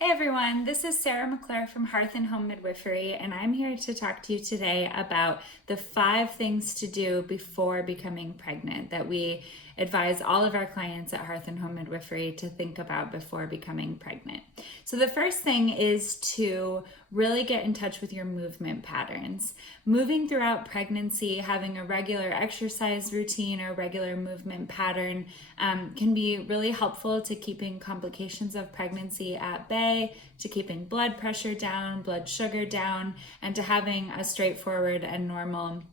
Hey everyone, this is Sarah McClure from Hearth and Home Midwifery, and I'm here to talk to you today about the 5 things to do before becoming pregnant that we advise all of our clients at Hearth and Home Midwifery to think about before becoming pregnant. So, the first thing is to really get in touch with your movement patterns. Moving throughout pregnancy, having a regular exercise routine or regular movement pattern can be really helpful to keeping complications of pregnancy at bay, to keeping blood pressure down, blood sugar down, and to having a straightforward and normal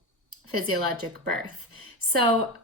physiologic birth. So,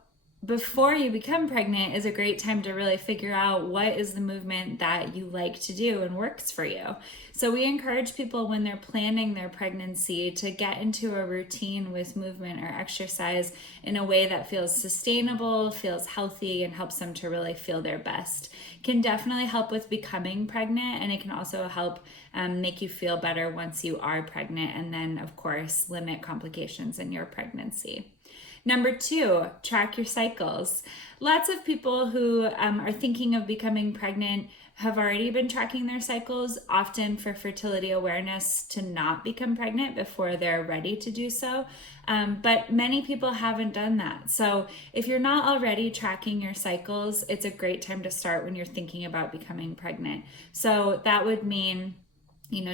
before you become pregnant is a great time to really figure out what is the movement that you like to do and works for you. So we encourage people when they're planning their pregnancy to get into a routine with movement or exercise in a way that feels sustainable, feels healthy, and helps them to really feel their best. It can definitely help with becoming pregnant, and it can also help make you feel better once you are pregnant, and then of course limit complications in your pregnancy. Number 2, track your cycles. Lots of people who are thinking of becoming pregnant have already been tracking their cycles, often for fertility awareness to not become pregnant before they're ready to do so. But many people haven't done that. So if you're not already tracking your cycles, it's a great time to start when you're thinking about becoming pregnant. So that would mean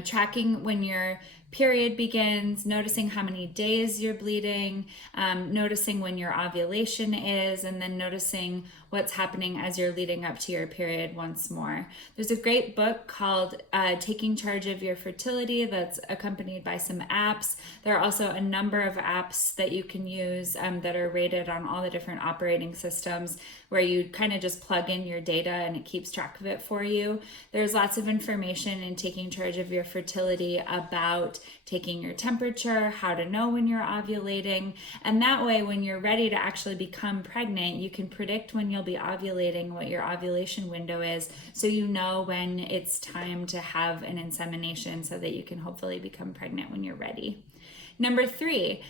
tracking when your period begins, noticing how many days you're bleeding, noticing when your ovulation is, and then noticing what's happening as you're leading up to your period once more. There's a great book called Taking Charge of Your Fertility that's accompanied by some apps. There are also a number of apps that you can use that are rated on all the different operating systems where you kind of just plug in your data and it keeps track of it for you. There's lots of information in Taking Charge of Your Fertility about taking your temperature, how to know when you're ovulating, and that way when you're ready to actually become pregnant, you can predict when you'll be ovulating, what your ovulation window is, so you know when it's time to have an insemination so that you can hopefully become pregnant when you're ready. Number 3,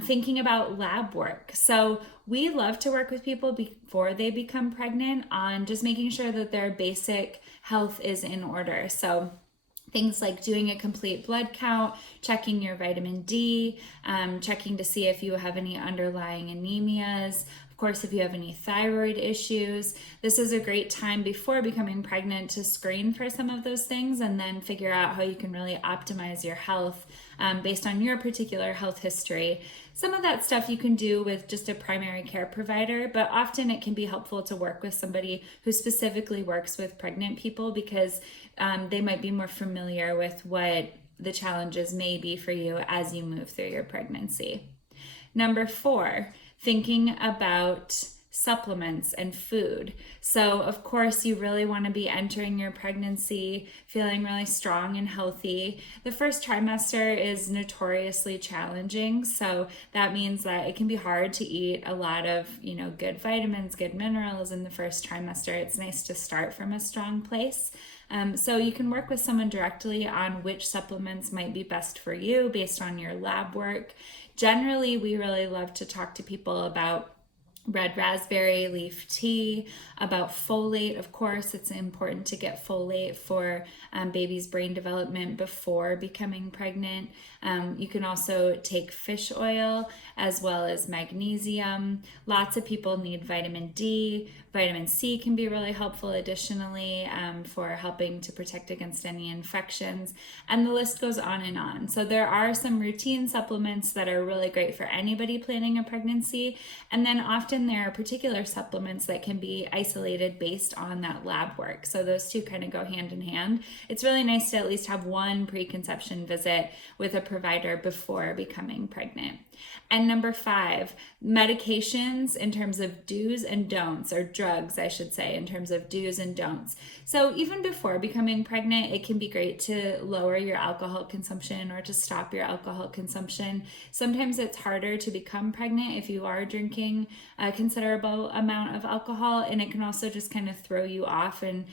thinking about lab work. So we love to work with people before they become pregnant on just making sure that their basic health is in order. So things like doing a complete blood count, checking your vitamin D, checking to see if you have any underlying anemias. Of course, if you have any thyroid issues, this is a great time before becoming pregnant to screen for some of those things and then figure out how you can really optimize your health based on your particular health history. Some of that stuff you can do with just a primary care provider, but often it can be helpful to work with somebody who specifically works with pregnant people because they might be more familiar with what the challenges may be for you as you move through your pregnancy. Number 4, thinking about supplements and food. So, of course, you really want to be entering your pregnancy feeling really strong and healthy. The first trimester is notoriously challenging, so that means that it can be hard to eat a lot of, good vitamins, good minerals in the first trimester. It's nice to start from a strong place. So you can work with someone directly on which supplements might be best for you based on your lab work. Generally, we really love to talk to people about red raspberry leaf tea, about folate. Of course, it's important to get folate for baby's brain development before becoming pregnant. You can also take fish oil as well as magnesium. Lots of people need vitamin D. Vitamin C can be really helpful additionally for helping to protect against any infections. And the list goes on and on. So there are some routine supplements that are really great for anybody planning a pregnancy. And then often there are particular supplements that can be isolated based on that lab work. So those two kind of go hand in hand. It's really nice to at least have one preconception visit with a provider before becoming pregnant. And number 5, medications in terms of do's and don'ts, or drugs, I should say, in terms of do's and don'ts. So even before becoming pregnant, it can be great to lower your alcohol consumption or to stop your alcohol consumption. Sometimes it's harder to become pregnant if you are drinking a considerable amount of alcohol, and it can also just kind of throw you off and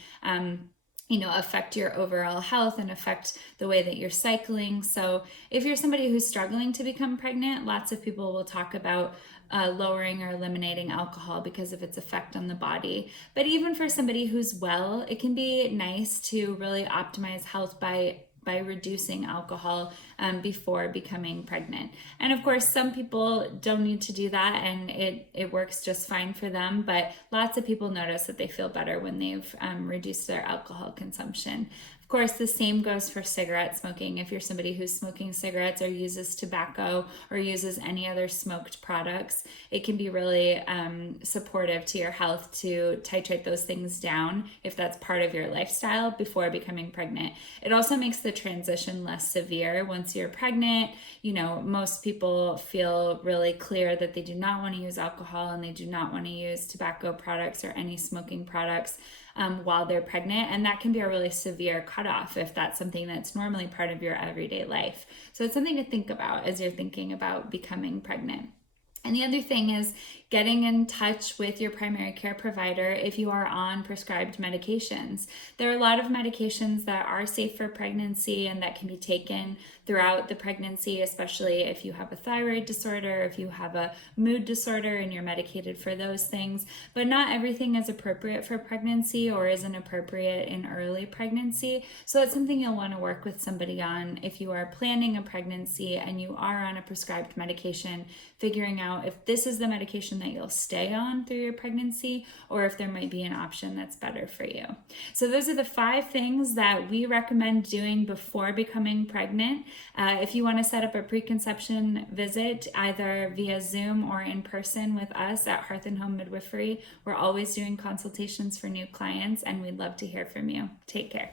affect your overall health and affect the way that you're cycling. So if you're somebody who's struggling to become pregnant, lots of people will talk about lowering or eliminating alcohol because of its effect on the body. But even for somebody who's well, it can be nice to really optimize health by reducing alcohol before becoming pregnant. And of course, some people don't need to do that and it works just fine for them, but lots of people notice that they feel better when they've reduced their alcohol consumption. Of course, the same goes for cigarette smoking. If you're somebody who's smoking cigarettes or uses tobacco or uses any other smoked products, it can be really supportive to your health to titrate those things down if that's part of your lifestyle before becoming pregnant. It also makes the transition less severe once you're pregnant. Most people feel really clear that they do not want to use alcohol and they do not want to use tobacco products or any smoking products while they're pregnant. And that can be a really severe cutoff if that's something that's normally part of your everyday life. So it's something to think about as you're thinking about becoming pregnant. And the other thing is getting in touch with your primary care provider if you are on prescribed medications. There are a lot of medications that are safe for pregnancy and that can be taken throughout the pregnancy, especially if you have a thyroid disorder, if you have a mood disorder and you're medicated for those things. But not everything is appropriate for pregnancy or isn't appropriate in early pregnancy. So it's something you'll want to work with somebody on if you are planning a pregnancy and you are on a prescribed medication, figuring out if this is the medication that you'll stay on through your pregnancy or if there might be an option that's better for you. So those are the 5 things that we recommend doing before becoming pregnant. If you want to set up a preconception visit either via Zoom or in person with us at Hearth and Home Midwifery, we're always doing consultations for new clients and we'd love to hear from you. Take care.